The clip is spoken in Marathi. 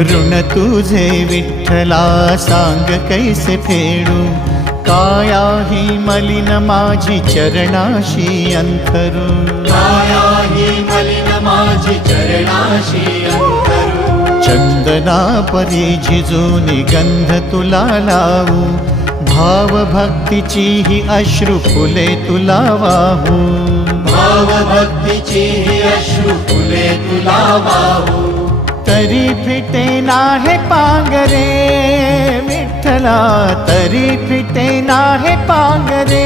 ऋण तुझे विठ्ठला सांग कैसे फेडू, काया ही मलिन माझी चरणाशी अंथरू, काया ही मलिन माझी चरणाशी अंतरू। चंदना परी झिजूनी गंध तुला लावू, भाव भक्तीची ही अश्रु फुले तुला वाहू, भाव भक्तीची ही अश्रु फुले तुला वाहू। तरी फिटे नाहे पांगरे विठ्ठला, तरी फिटे नाहे पांगरे।